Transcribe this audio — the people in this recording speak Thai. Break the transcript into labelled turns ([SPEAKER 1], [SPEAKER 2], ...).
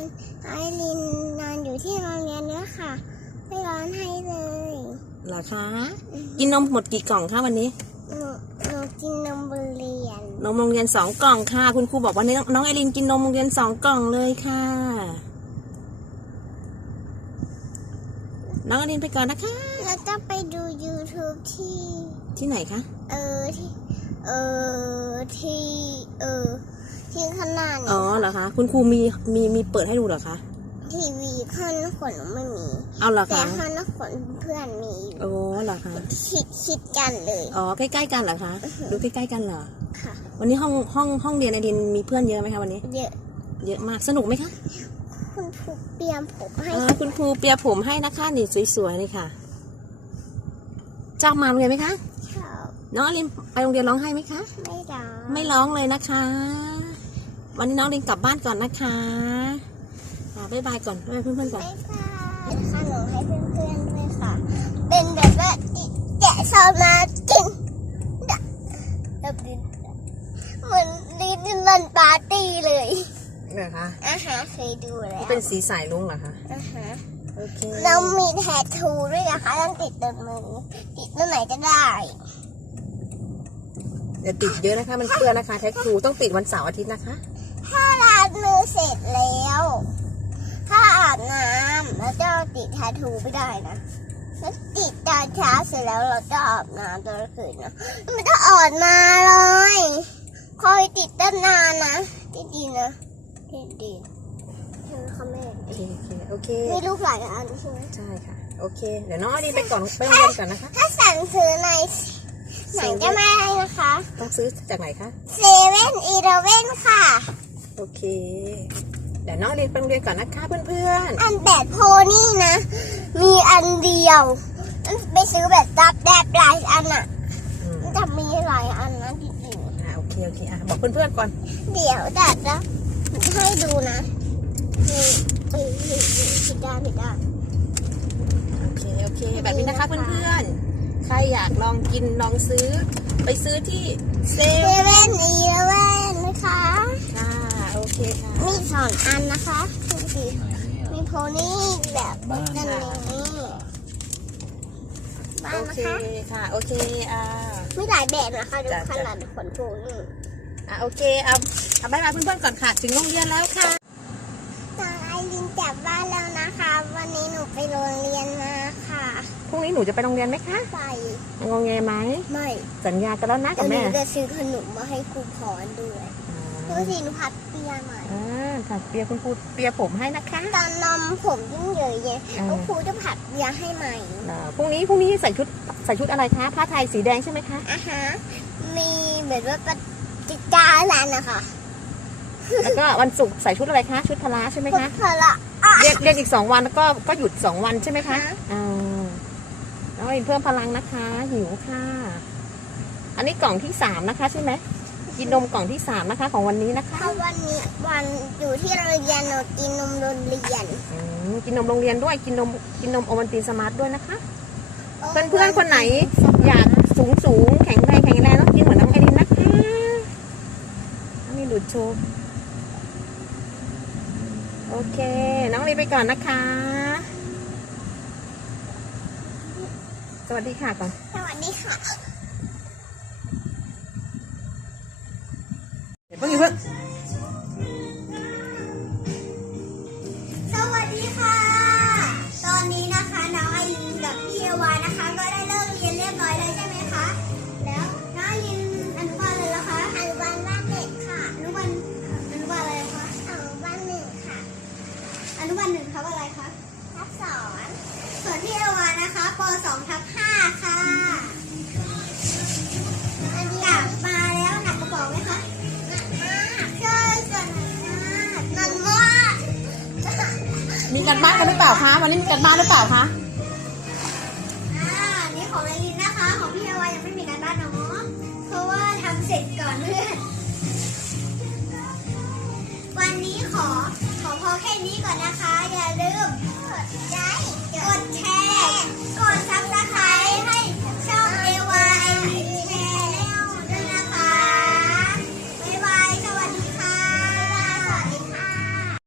[SPEAKER 1] ไอรินนอนอยู่ที่โรงเรียนเนื้อค่ะไม่ร้อนให้เลย
[SPEAKER 2] เหรอคะกินนมหมดกี่กล่องคะวันนี้
[SPEAKER 1] หนูกินนมโรงเรียน
[SPEAKER 2] นมโรงเรียน2 กล่องค่ะคุณครูบอกว่าน้องไอรินกินนมโรงเรียน2 กล่องเลยค่ะน้องไอรินไปก่อนนะคะ
[SPEAKER 1] แล้วจะไปดู YouTube
[SPEAKER 2] ที่ไหนคะ
[SPEAKER 1] ที่ข้างหน้านี่
[SPEAKER 2] อ๋อเหรอคะคุณครูมีเปิดให้ดูเหรอคะ
[SPEAKER 1] ทีวีข้างนอกขนไม่มี
[SPEAKER 2] เอาเหรอคะ
[SPEAKER 1] แต่ข้างนอกขนเพื่อนมีอยู่
[SPEAKER 2] โอ้เหรอคะ
[SPEAKER 1] คิดกันเลย
[SPEAKER 2] อ๋อใกล้ๆกันเหรอคะดูใกล้ๆกันเหรอ
[SPEAKER 1] ค่ะ
[SPEAKER 2] วันนี้ห้องเรียนไอรินมีเพื่อนเยอะไหมคะวันนี้เยอะมากสนุกไหมคะ
[SPEAKER 1] คุณครูเปียผมให้
[SPEAKER 2] คุณครูเปียผมให้นะคะนี่สวยๆเลยค่ะเจ้ามาโรงเรียนไหมคะน้องไอรินไปโรงเรียนร้องไห้ไหมคะไม่ร้องเลยนะคะวันนี้น้องไอรินกลับบ้านก่อนนะคะบ๊ายบายก่อนบ๊ายบายเพื่อนๆก่อน
[SPEAKER 1] บ๊ายบายขนมให้เพื่อนๆด้วยค่ะเป็นแบบว่าแกะซอสมากินแบบนี้เหมือนดิสนีย์แลนด์ปาร์ตี้เลย
[SPEAKER 2] เหรอคะ
[SPEAKER 1] เคยดูแล้ว
[SPEAKER 2] เป็นสีสายรุ้งเหรอคะโอเค
[SPEAKER 1] เรามีแทททูด้วยนะคะต้องติดตรงมือติดตรงไหนก็ได้
[SPEAKER 2] อย่าติดเยอะนะคะมันเปื้อนนะคะแท็กทูต้องติดวันเสาร์อาทิตย์นะคะ
[SPEAKER 1] ถ้าล้างมือเสร็จแล้วถ้าอาบน้ำแล้วจะติดแทททูไม่ได้นะแล้วติดตอนเช้าเสร็จแล้วเราจะอาบน้ำตอนกลางคืนนะมันจะอ่อนมาเลยคอยติดตั้งนานนะดีนะดีเขาไม่
[SPEAKER 2] โอเค
[SPEAKER 1] มีลูกหลายอันใช่ไหม
[SPEAKER 2] ใช่ค่ะโอเคเดี๋ยวน้องดีไปก่อนไปเรียนก่อนนะคะ
[SPEAKER 1] ถ้าสั่งซื้อในไหนก็ไม่ได้นะคะ
[SPEAKER 2] ต้องซื้อจากไหนคะ
[SPEAKER 1] 7-11ค่ะ
[SPEAKER 2] โอเคเดี๋ยวน้องเรียนไปโรงเรียนก่อนนะคะเพื่อน
[SPEAKER 1] ๆอันแบบโพนี่นะมีอันเดียวไปซื้อแบบแบบหลายอันอ่ะจะมีหลายอันนะจริง
[SPEAKER 2] ๆโอเคบอกเพื่อนๆก่อน
[SPEAKER 1] เดี๋ยวดัดนะให้ดูนะผิดด้าน
[SPEAKER 2] โอเคแบบนี้นะคะเพื่อนๆใครอยากลองกินลองซื้อไปซื้อที่
[SPEAKER 1] 7-11นะคะ
[SPEAKER 2] ค่ะโอเคค่ะ
[SPEAKER 1] มี2 อันนะคะมีโพนี่แบบกันนี้
[SPEAKER 2] โอเคค่ะโอเค
[SPEAKER 1] มีหลายแบบนะคะดูขนาดขนโพนี่
[SPEAKER 2] โอเคเอาบ๊ายบายเพื่อนๆก่อนค่ะถึงโรงเรียนแล้วค่ะ
[SPEAKER 1] น้องไอรินกลับบ้านแล้วนะคะวันนี้หนูไปโรงเรียนมาค่ะ
[SPEAKER 2] พรุ่งนี้หนูจะไปโรงเรียนไหมคะ
[SPEAKER 1] ไป
[SPEAKER 2] งงแงไหม
[SPEAKER 1] ไม่
[SPEAKER 2] สัญญากันแล้วนะกับแม่
[SPEAKER 1] หนูจะซื้อขนมมาให้ครูพรด้วยดูสิหนูผัดเปียใหม่
[SPEAKER 2] ผัดเปียคุณครูเปียผมให้นะคะ
[SPEAKER 1] ตอนนมผมยิ่งเยอะแยะครูจะผัดเปียให้ใหม่
[SPEAKER 2] พรุ่งนี้ใส่ชุดอะไรคะผ้าไทยสีแดงใช่ไหมคะ
[SPEAKER 1] มีแบบว่าปฏิกาอะไรนะคะ
[SPEAKER 2] แล้วก็วันศุกร์ใส่ชุดอะไรคะชุดพละใช่ไหมคะ
[SPEAKER 1] พละ
[SPEAKER 2] เรียนอีก2 วันแล้วก็หยุด2 วันใช่ไหมคะแล้วเพิ่มพลังนะคะหิวค่ะอันนี้กล่องที่3นะคะใช่ไหมกินนมกล่องที่3นะคะของวันนี้นะคะ
[SPEAKER 1] วันนี้วันอยู่ที่โรงเรียนหนูกินนมโรงเรียน
[SPEAKER 2] กินนมโรงเรียนด้วยกินนมโอวัลตินสมาร์ทด้วยนะคะเพื่อนคนไหนอยากสูงแข็งแรงต้องกินเหมือนน้องไอรินนะคะนี่หลุดโชว์โอเคน้องไอรินไปก่อนนะคะสวัสดีค่ะก่อน
[SPEAKER 1] สวัสดีค่ะ
[SPEAKER 2] เพิ่ง
[SPEAKER 1] สวัสดีค่ะตอนนี้นะคะน้องไอรินกับพี่เอวานะคะก็ได้เลิกเรียนเรียบร้อยแล้วใช่ไหมคะแล้วน้องไอรินอนุบาลเลยนะคะอนุบาลบ้านเด็กค่ะอนุบาลอะไรคะอนุบาล1ค่ะอนุบาล1ทับอะไรคะทับ2ส่วนพี่เอวานะคะป2/5ค่ะกลับมาแล้วหนักกระเป๋าไหมคะ
[SPEAKER 2] มีการบ้านกันหรือเปล่าคะวันนี้มีการบ้านหรือเปล่าคะ
[SPEAKER 1] นี่ของไอรินนะคะของพี่เอวายังไม่มีการบ้านเนาะเพราะว่าทำเสร็จก่อนเพื่อนวันนี้ขอพอแค่นี้ก่อนนะคะ